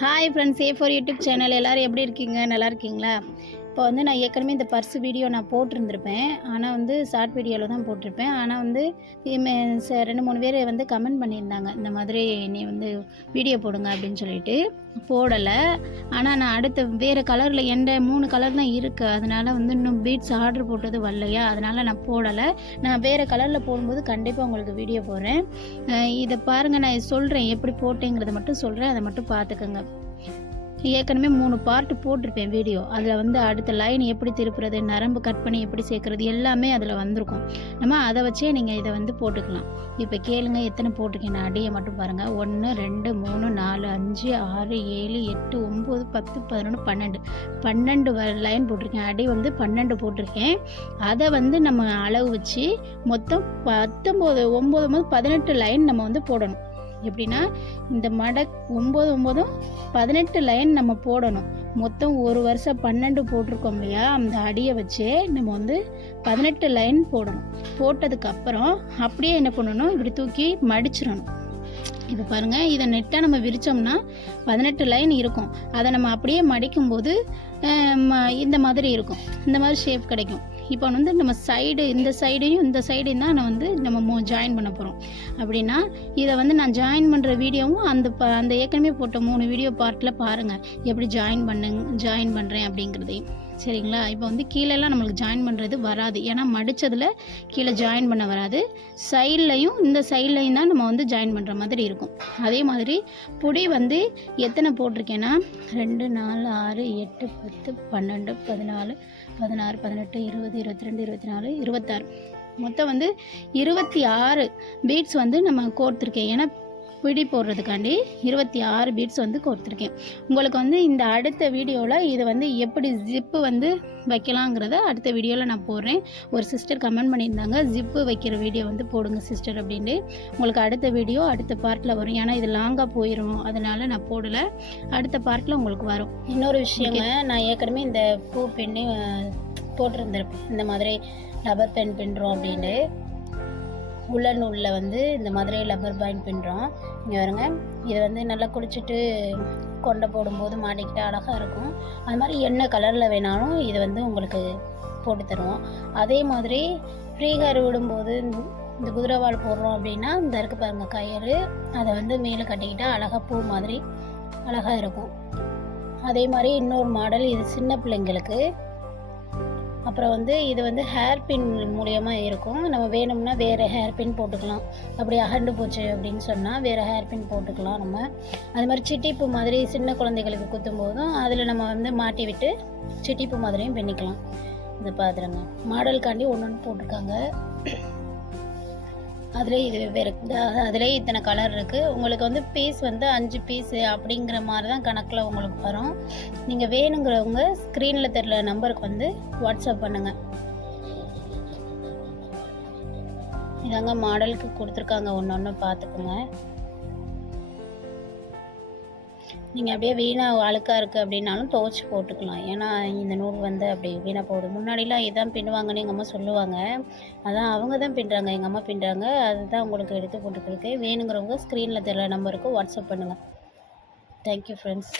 Hi friends, A4 YouTube channel எல்லோரும் எப்படி இருக்கீங்க? நல்லா இருக்கீங்களா? இப்போ வந்து நான் ஏற்கனவே இந்த பர்ஸ் வீடியோ நான் போட்டிருந்திருப்பேன். ஆனால் வந்து ஷார்ட் வீடியோவில் தான் போட்டிருப்பேன். ஆனால் வந்து 2-3 பேர் வந்து கமெண்ட் பண்ணியிருந்தாங்க, இந்த மாதிரி நீ வந்து வீடியோ போடுங்க அப்படின்னு சொல்லிட்டு. போடலை. ஆனால் நான் அடுத்த வேறு கலரில் என்கிட்ட 3 கலர் தான் இருக்குது. அதனால் வந்து இன்னும் பீட்ஸ் ஆர்டர் போட்டது வரலையா, அதனால் நான் போடலை. நான் வேறு கலரில் போடும்போது கண்டிப்பாக உங்களுக்கு வீடியோ போடுறேன். இதை பாருங்கள், நான் சொல்கிறேன் எப்படி போட்டேங்கிறத மட்டும் சொல்கிறேன், அதை மட்டும் பார்த்துக்கோங்க. ஏற்கனவே 3 பார்ட் போட்டிருப்பேன் வீடியோ. அதில் வந்து அடுத்த லைன் எப்படி திருப்புறது, நரம்பு கட் பண்ணி எப்படி சேர்க்குறது எல்லாமே அதில் வந்திருக்கும். நம்ம அதை வச்சே நீங்கள் இதை வந்து போட்டுக்கலாம். இப்போ கேளுங்க எத்தனை போட்டிருக்கேன். நான் அடியை மட்டும் பாருங்கள். 1 2 3 4 5 6 7 8 9 10 11 12 12 லைன் போட்டிருக்கேன். அடி வந்து 12 போட்டிருக்கேன். அதை வந்து நம்ம அளவு வச்சு மொத்தம் 19 18 லைன் நம்ம வந்து போடணும். எப்படின்னா இந்த 9 18 லைன் நம்ம போடணும். மொத்தம் ஒரு வருஷம் 12 போட்டிருக்கோம் இல்லையா, அந்த அடியை வச்சே நம்ம வந்து 18 லைன் போடணும். போட்டதுக்கப்புறம் அப்படியே என்ன பண்ணணும், இப்படி தூக்கி மடிச்சிடணும். இப்போ பாருங்கள், இதை நெட்டாக நம்ம விரித்தோம்னா 18 லைன் இருக்கும். அதை நம்ம அப்படியே மடிக்கும்போது இந்த மாதிரி இருக்கும். இந்த மாதிரி ஷேப் கிடைக்கும். இப்போ வந்து நம்ம இந்த சைடையும் தான் நான் வந்து நம்ம ஜாயின் பண்ண போகிறோம். அப்படின்னா இதை வந்து நான் ஜாயின் பண்ணுற வீடியோவும் அந்த ஏற்கனவே போட்ட 3 வீடியோ பார்ட்டில் பாருங்கள், எப்படி ஜாயின் பண்ணுறேன் அப்படிங்கிறதையும். சரிங்களா? இப்போ வந்து கீழெல்லாம் நம்மளுக்கு ஜாயின் பண்ணுறது வராது. ஏன்னா மடித்ததில் கீழே ஜாயின் பண்ண வராது. இந்த சைட்லையும் தான் நம்ம வந்து ஜாயின் பண்ணுற மாதிரி இருக்கும். அதே மாதிரி பொடி வந்து எத்தனை போட்டிருக்கேன்னா 2 4 6 8 10 12 14 16 18 20 22 24 26 மொத்தம் வந்து 26 பீட்ஸ் வந்து நம்ம கோர்த்துருக்கேன். ஏன்னா பிடி போடுறதுக்காண்டி 26 பீட்ஸ் வந்து கோர்த்துருக்கேன். உங்களுக்கு வந்து இந்த அடுத்த வீடியோவில் இதை வந்து எப்படி ஜிப்பு வந்து வைக்கலாங்கிறத அடுத்த வீடியோவில் நான் போடுறேன். ஒரு சிஸ்டர் கமெண்ட் பண்ணியிருந்தாங்க, ஜிப்பு வைக்கிற வீடியோ வந்து போடுங்க சிஸ்டர் அப்படின்ட்டு. உங்களுக்கு அடுத்த வீடியோ அடுத்த பார்ட்டில் வரும். ஏன்னா இது லாங்காக போயிடும், அதனால் நான் போடலை. அடுத்த பார்ட்டில் உங்களுக்கு வரும். இன்னொரு விஷயங்க, நான் ஏற்கனவே இந்த பூ பெண்ணே போட்டிருந்திருப்பேன். இந்த மாதிரி ரப்பர் பென் பின்னுறோம் அப்படின்ட்டு. உலன் நூலில் வந்து இந்த மாதிரி ரப்பர் பேண்ட் பின்னுறோம். இங்கே வருங்க, இதை வந்து நல்லா குளிச்சுட்டு கொண்டை போடும்போது மாட்டிக்கிட்டு அழகாக இருக்கும். அது மாதிரி என்ன கலரில் வேணாலும் இதை வந்து உங்களுக்கு போட்டு தருவோம். அதே மாதிரி ஃப்ரீ ஹேர் விடும்போது இந்த குதிரைவால் போடுறோம் அப்படின்னா இந்த இருக்கு பாருங்கள் கயிறு, அதை வந்து மேலே கட்டிக்கிட்டால் அழகாக பூ மாதிரி அழகாக இருக்கும். அதே மாதிரி இன்னொரு மாடல், இது சின்ன பிள்ளைங்களுக்கு. அப்புறம் வந்து இது வந்து ஹேர் பின் மூலியமாக இருக்கும். நம்ம வேணும்னா வேறு ஹேர் பின் போட்டுக்கலாம். அப்படி அகண்டு போச்சு அப்படின்னு சொன்னால் வேறு ஹேர் பின் போட்டுக்கலாம் நம்ம. அது மாதிரி சிட்டிப்பு மாதிரி சின்ன குழந்தைகளுக்கு குத்தும் போதும் அதில் நம்ம வந்து மாட்டி விட்டு சிட்டிப்பு மாதிரியும் பின்னிக்கலாம். இதை பார்த்துருங்க, மாடலுக்காண்டி ஒன்று போட்டிருக்காங்க. அதில் இது வேறு, அதிலே இத்தனை கலர் இருக்குது. உங்களுக்கு வந்து பீஸ் வந்து 5 பீஸு அப்படிங்கிற மாதிரி தான் கணக்கில் உங்களுக்கு வரும். நீங்கள் வேணுங்கிறவங்க ஸ்க்ரீனில் தெரியல நம்பருக்கு வந்து வாட்ஸ்அப் பண்ணுங்கள். இதாங்க மாடலுக்கு கொடுத்துருக்காங்க, ஒன்று பார்த்துக்குங்க. நீங்கள் அப்படியே வீணாக அழுக்காக இருக்குது அப்படின்னாலும் துவைச்சி போட்டுக்கலாம். ஏன்னா இந்த நூல் வந்து அப்படி வீணாக போகுது. முன்னாடிலாம் இதான் பின்னுவாங்கன்னு எங்கள் அம்மா சொல்லுவாங்க. அதான் அவங்க தான் பின்னுறாங்க, எங்கள் அம்மா பின்னுறாங்க. அதுதான் உங்களுக்கு எடுத்து போட்டுக்கிருக்கு. வேணுங்கிறவங்க ஸ்க்ரீனில் தெரியல நம்பருக்கு வாட்ஸ்அப் பண்ணுங்கள். Thank you friends.